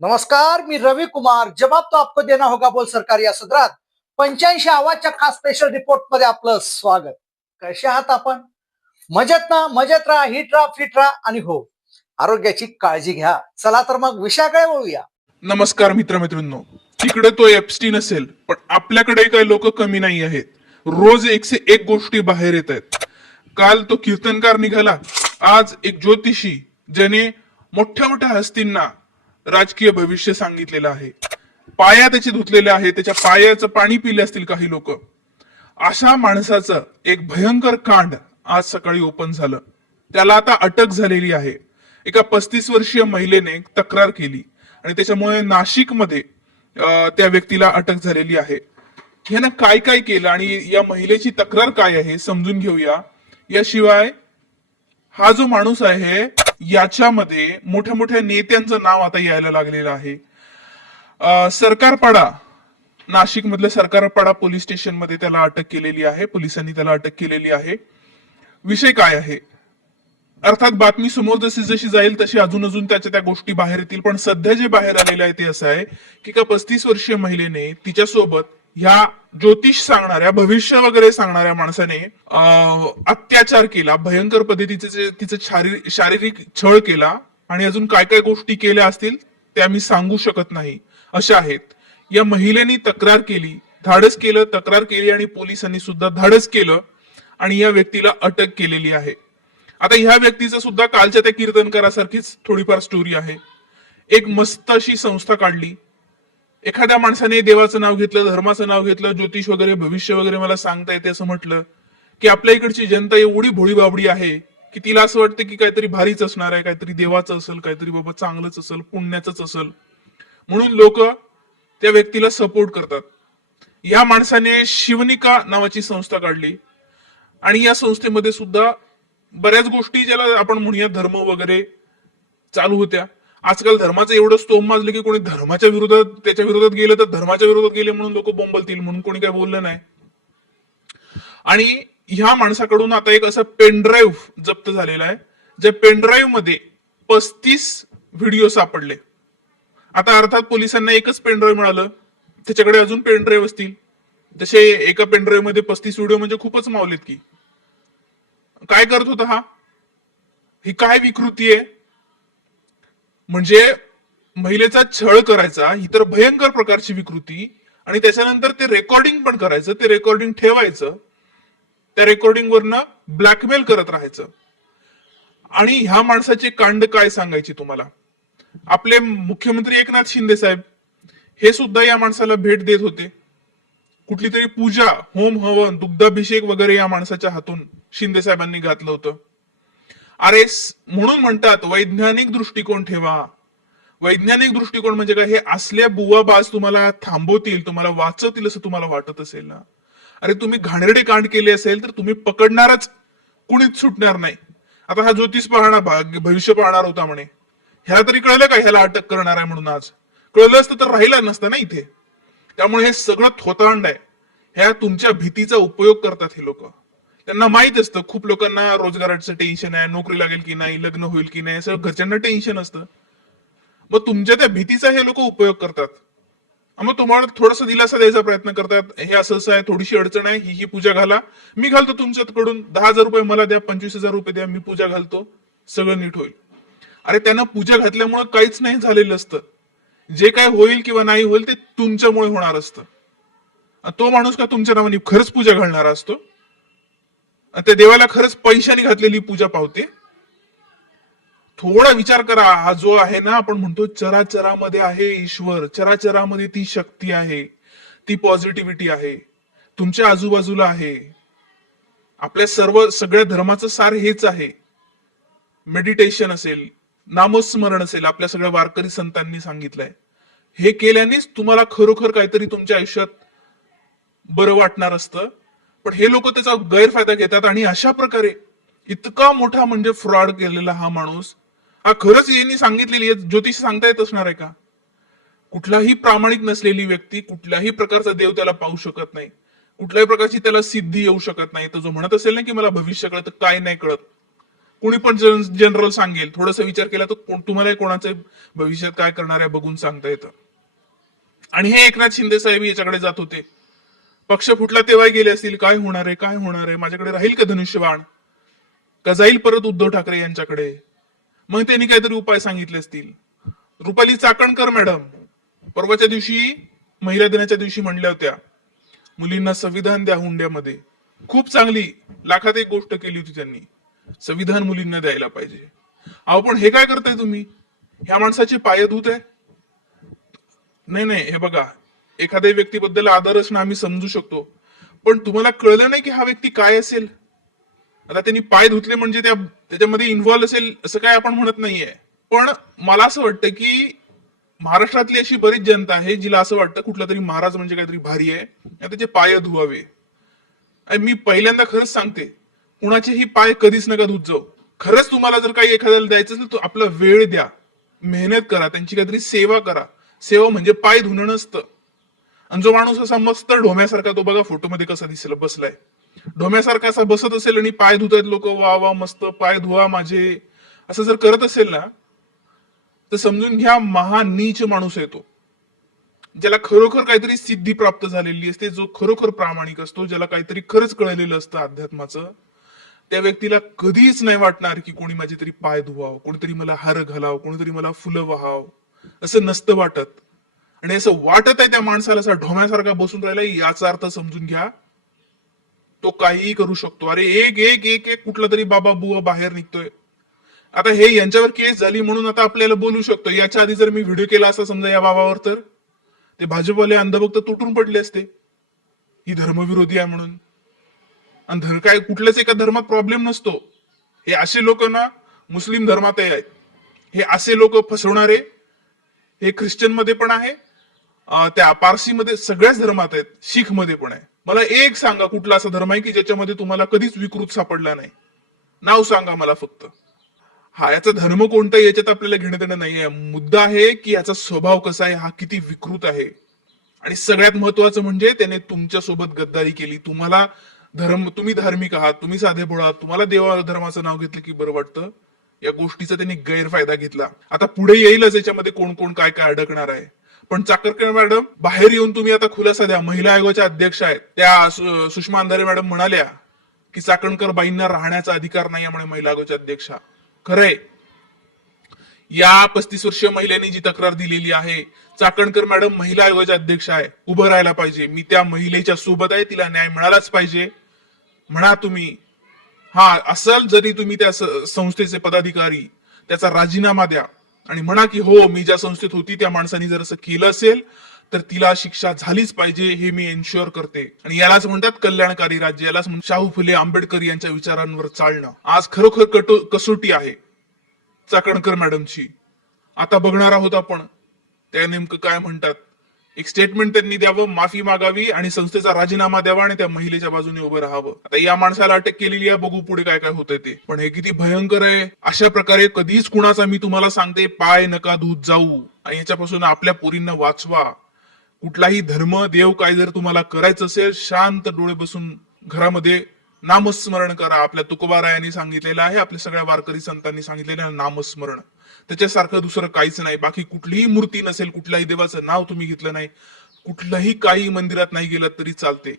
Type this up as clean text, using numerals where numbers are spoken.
नमस्कार, मी रवि कुमार. जवाब तो आपको देना होगा बोल सरकार या सदरात 85 आवाजच्या खास स्पेशल रिपोर्ट मध्ये आपलं स्वागत. कसे आहात आपण? मजेत ना? मजेत राहा, हिट राहा, फिट राहा आणि हो, आरोग्याची काळजी घ्या. चला तर मग विषयाकडे वळूया. नमस्कार मित्रांनो. तिकडे तो एप्स्टीन असेल, पण आपल्याकडे काही लोक कमी नाही आहेत. रोज 101 गोष्टी बाहेर येत आहेत. काल तो कीर्तनकार निघाला, आज एक ज्योतिषी ज्याने मोठ्या मोठ्या हस्तींना राजकीय भविष्य सांगितलेलं आहे. पाया त्याचे धुतलेले आहे, त्याच्या पायाचं पाणी पिले असतील काही लोक. अशा माणसाचं एक भयंकर कांड आज सकाळी ओपन झालं. त्याला आता अटक झालेली आहे. एका 35 वर्षीय महिलेने तक्रार केली आणि त्याच्यामुळे नाशिकमध्ये त्या व्यक्तीला अटक झालेली आहे. ह्यानं काय काय केलं आणि या महिलेची तक्रार काय आहे समजून घेऊया. याशिवाय हा जो माणूस आहे याच्यामध्ये मोठ्या मोठ्या नेत्यांचं नाव आता यायला लागलेलं आहे. सरकारपाडा, नाशिक मधल्या सरकारपाडा पोलीस स्टेशन मध्ये त्याला अटक केलेली आहे. पोलिसांनी त्याला अटक केलेली आहे. विषय काय आहे? अर्थात बातमी समोर जशी जशी जाईल तशी अजून त्याच्या त्या गोष्टी बाहेर येतील. पण सध्या जे बाहेर आलेलं आहे ते असं आहे की का 35 वर्षीय महिलेने तिच्यासोबत ह्या ज्योतिष सांगणाऱ्या, भविष्य वगैरे सांगणाऱ्या माणसाने अत्याचार केला, भयंकर पद्धतीचे तिचं शारीरिक छळ केला आणि अजून काय काय गोष्टी केल्या असतील त्या मी सांगू शकत नाही अशा आहेत. या महिलेने तक्रार केली, धाडस केलं, तक्रार केली आणि पोलिसांनी सुद्धा धाडस केलं आणि या व्यक्तीला अटक केलेली आहे. आता ह्या व्यक्तीचं सुद्धा कालच्या त्या कीर्तनकारासारखीच थोडीफार स्टोरी आहे. एक मस्त अशी संस्था काढली. एखाद्या माणसाने देवाचं नाव घेतलं, धर्माचं नाव घेतलं, ज्योतिष वगैरे, भविष्य वगैरे मला सांगता येते असं म्हटलं की आपल्या इकडची जनता एवढी भोळी बाबडी आहे की तिला असं वाटतं की काहीतरी भारीच असणार आहे, काहीतरी देवाचं असेल, काहीतरी बाबा चांगलंच असेल, पुण्याचंच असेल, म्हणून लोक त्या व्यक्तीला सपोर्ट करतात. या माणसाने शिवनिका नावाची संस्था काढली आणि या संस्थेमध्ये सुद्धा बऱ्याच गोष्टी ज्याला आपण म्हणूया धर्म वगैरे चालू होत्या. आजकाल धर्माचं एवढं स्तोम माजलं की कोणी धर्माच्या विरोधात, त्याच्या विरोधात गेलं तर धर्माच्या विरोधात गेले म्हणून लोक बोंबलतील म्हणून कोणी काय बोललं नाही. आणि ह्या माणसाकडून आता एक असं पेनड्राईव्ह जप्त झालेला आहे, ज्या पेनड्राईव्ह मध्ये 35 व्हिडिओ सापडले. आता अर्थात पोलिसांना एकच पेनड्राईव्ह मिळालं, त्याच्याकडे अजून पेनड्राईव्ह असतील. तसे एका पेनड्राईव्ह मध्ये 35 व्हिडिओ म्हणजे खूपच मावलेत की. काय करत होता हा? ही काय विकृती आहे? म्हणजे महिलेचा छळ करायचा ही तर भयंकर प्रकारची विकृती, आणि त्याच्यानंतर ते रेकॉर्डिंग पण करायचं, ते रेकॉर्डिंग ठेवायचं, त्या रेकॉर्डिंग वरनं ब्लॅकमेल करत राहायचं. आणि ह्या माणसाचे कांड काय सांगायची तुम्हाला. आपले मुख्यमंत्री एकनाथ शिंदे साहेब हे सुद्धा या माणसाला भेट देत होते. कुठली तरी पूजा, होम हवन, दुग्धाभिषेक वगैरे या माणसाच्या हातून शिंदे साहेबांनी घातलं होतं. अरे म्हणून म्हणतात वैज्ञानिक दृष्टिकोन ठेवा. वैज्ञानिक दृष्टिकोन म्हणजे काय? हे असल्या बुवाबाज तुम्हाला थांबवतील, तुम्हाला वाचवतील असं तुम्हाला वाटत असेल ना? अरे तुम्ही घाणेरडे कांड केले असेल तर तुम्ही पकडणारच, कुणीच सुटणार नाही. आता हा ज्योतिष पाहणार, भविष्य पाहणार होता म्हणे, ह्याला तरी कळलं का ह्याला अटक करणार आहे म्हणून? आज कळलं असतं तर राहिला नसतं ना इथे. त्यामुळे हे सगळं थोतांड आहे. ह्या तुमच्या भीतीचा उपयोग करतात हे लोक. त्यांना माहित असतं खूप लोकांना रोजगाराचं टेन्शन आहे, नोकरी लागेल की नाही, लग्न होईल की नाही, सगळं घरच्यांना टेन्शन असतं. मग तुमच्या त्या भीतीचा हे लोक उपयोग करतात. मग तुम्हाला थोडासा दिलासा द्यायचा प्रयत्न करतात. हे असं आहे, थोडीशी अडचण आहे, ही पूजा घाला, मी घालतो तुमच्याकडून 10,000 रुपये मला द्या, 25,000 रुपये द्या, मी पूजा घालतो, सगळं नीट होईल. अरे त्यांना पूजा घातल्यामुळे काहीच नाही झालेलं असतं. जे काय होईल किंवा नाही होईल ते तुमच्यामुळे होणार असतं. तो माणूस का तुमच्या नावाने खरंच पूजा घालणारा असतो? त्या देवाला खरंच पैशाने घातलेली पूजा पावते? थोडा विचार करा. हा जो आहे ना, आपण म्हणतो चराचरामध्ये आहे ईश्वर, चराचरामध्ये ती शक्ती आहे, ती पॉझिटिव्हिटी आहे, तुमच्या आजूबाजूला आहे. आपल्या सगळ्या धर्माचं सार हेच आहे. मेडिटेशन असेल, नामस्मरण असेल, आपल्या सगळ्या वारकरी संतांनी सांगितलंय. हे केल्यानेच तुम्हाला खरोखर काहीतरी तुमच्या आयुष्यात बरं वाटणार असतं. पण हे लोक त्याचा गैरफायदा घेतात आणि अशा प्रकारे इतका मोठा म्हणजे फ्रॉड केलेला हा माणूस, हा खरंच यांनी सांगितलेली ज्योतिष सांगता येत असणार आहे का? कुठलाही प्रामाणिक नसलेली व्यक्ती कुठल्याही प्रकारचा देव त्याला पाहू शकत नाही, कुठल्याही प्रकारची त्याला सिद्धी येऊ शकत नाही. तर जो म्हणत असेल ना की मला भविष्य कळत, काय नाही कळत, कोणी पण जनरल सांगेल, थोडासा विचार केला तर तुम्हाला कोणाचं भविष्यात काय करणार आहे बघून सांगता येतं. आणि हे एकनाथ शिंदे साहेब याच्याकडे जात होते. पक्ष फुटला तेव्हा गेले असतील, काय होणार आहे काय होणार आहे, माझ्याकडे राहील का धनुष्यबाण, का जाईल परत उद्धव ठाकरे यांच्याकडे. मग त्यांनी काहीतरी उपाय सांगितले असतील. रुपाली चाकणकर मॅडम परवाच्या दिवशी महिला दिनाच्या दिवशी म्हणल्या होत्या, मुलींना संविधान द्या हुंड्यामध्ये. खूप चांगली लाखात एक गोष्ट केली होती त्यांनी, संविधान मुलींना द्यायला पाहिजे. अहो पण हे काय करताय तुम्ही, ह्या माणसाची पायधूत आहे. नाही नाही, हे बघा, एखाद्या व्यक्तीबद्दल आदर असणं आम्ही समजू शकतो, पण तुम्हाला कळलं नाही की हा व्यक्ती काय असेल. आता त्यांनी पाय धुतले म्हणजे त्याच्यामध्ये इन्व्हॉल्व असेल असं काय आपण म्हणत नाहीये. पण मला असं वाटतं की महाराष्ट्रातली अशी बरीच जनता आहे जिला असं वाटतं कुठला तरी महाराज म्हणजे काहीतरी भारी आहे, त्याचे पाय धुवावे. आणि मी पहिल्यांदा खरंच सांगते, कुणाचेही पाय कधीच नका धुत जाऊ. खरंच तुम्हाला जर काही एखाद्याला द्यायचं असेल तर आपला वेळ द्या, मेहनत करा, त्यांची काहीतरी सेवा करा. सेवा म्हणजे पाय धुणं नसतं. आणि जो माणूस असा मस्त ढोम्यासारखा, तो बघा फोटोमध्ये कसा दिसेल, बसलाय ढोम्यासारखा असा बसत असेल आणि पाय धुतायत लोक, वा वा मस्त पाय धुवा माझे, असं जर करत असेल ना, तर समजून घ्या महान नीच माणूस आहे तो. ज्याला खरोखर काहीतरी सिद्धी प्राप्त झालेली असते, जो खरोखर प्रामाणिक असतो, ज्याला काहीतरी खरंच कळलेलं असतं अध्यात्माचं, त्या व्यक्तीला कधीच नाही वाटणार की कोणी माझे तरी पाय धुवाव, कोणीतरी मला हार घालाव, कोणीतरी मला फुलं वाहाव, असं नसतं वाटत. आणि असं वाटत आहे त्या माणसाला असा ढोम्यासारखा बसून राहिला, याचा अर्थ समजून घ्या तो काहीही करू शकतो. अरे एक एक एक एक कुठला तरी बाबा बुवा बाहेर निघतोय. आता हे यांच्यावर केस झाली म्हणून आता आपल्याला बोलू शकतो. याच्या आधी जर मी व्हिडिओ केला असता समजा या बाबावर, तर ते भाजपवाले अंधभक्त तुटून पडले असते, ही धर्मविरोधी आहे म्हणून. आणि काय कुठल्याच एका धर्मात प्रॉब्लेम नसतो. हे असे लोक ना मुस्लिम धर्मातही आहेत. हे असे लोक फसवणारे हे ख्रिश्चन मध्ये पण आहे, त्या पारसीमध्ये सगळ्याच धर्मात आहेत, शीख मध्ये पण आहे. मला एक सांगा कुठला असा धर्म आहे की ज्याच्यामध्ये तुम्हाला कधीच विकृत सापडला नाही, नाव सांगा मला फक्त. हा, याचा धर्म कोणता याच्यात आपल्याला घेणं देणं नाहीये. मुद्दा आहे की याचा स्वभाव कसा आहे, हा किती विकृत आहे. आणि सगळ्यात महत्वाचं म्हणजे त्याने तुमच्या सोबत गद्दारी केली. तुम्ही धार्मिक आहात, तुम्ही साधे भोळ आहात, तुम्हाला देवा धर्माचं नाव घेतलं की बरं वाटतं, या गोष्टीचा त्यांनी गैरफायदा घेतला. आता पुढे येईलच याच्यामध्ये कोण कोण काय काय अडकणार आहे. पण चाकणकर मॅडम बाहेर येऊन तुम्ही आता खुलासा द्या. महिला आयोगाच्या अध्यक्ष आहेत त्या सुषमा अंधारे मॅडम म्हणाल्या की चाकणकर बाईंना राहण्याचा अधिकार नाही म्हणे महिला आयोगाच्या अध्यक्षा. खरंय, या 35 वर्षीय महिलेने जी तक्रार दिलेली आहे, चाकणकर मॅडम महिला आयोगाच्या अध्यक्ष आहे, उभं राहायला पाहिजे. मी त्या महिलेच्या सोबत आहे, तिला न्याय मिळालाच पाहिजे. म्हणा तुम्ही, हा असल जरी तुम्ही त्या संस्थेचे पदाधिकारी, त्याचा राजीनामा द्या आणि म्हणा की हो, मी ज्या संस्थेत होती त्या माणसाने जर असं केलं असेल तर तिला शिक्षा झालीच पाहिजे, हे मी एन्श्युअर करते. आणि यालाच म्हणतात कल्याणकारी राज्य, यालाच म्हणतात शाहू फुले आंबेडकर यांच्या विचारांवर चालणं. आज खरोखर कसोटी आहे चाकणकर मॅडमची. आता बघणार आहोत आपण त्या नेमकं काय म्हणतात. एक स्टेटमेंट त्यांनी द्यावं, माफी मागावी आणि संस्थेचा राजीनामा द्यावा आणि त्या महिलेच्या बाजूने उभं राहावं. आता या माणसाला अटक केलेली आहे, बघू पुढे काय काय होतंय ते. पण हे किती भयंकर आहे. अशा प्रकारे कधीच कुणाचा, मी तुम्हाला सांगते, पाय नका धुत जाऊ आणि याच्यापासून आपल्या पोरींना वाचवा. कुठलाही धर्म देव काय जर तुम्हाला करायचं असेल, शांत डोळे बसून घरामध्ये नामस्मरण करा. आपल्या तुकोबारायांनी सांगितलेलं आहे, आपल्या सगळ्या वारकरी संतांनी सांगितलेलं आहे, नामस्मरण. त्याच्यासारखं दुसरं काहीच नाही. बाकी कुठलीही मूर्ती नसेल, कुठल्याही देवाचं नाव तुम्ही घेतलं नाही, कुठल्याही काही मंदिरात नाही गेलं तरी चालते.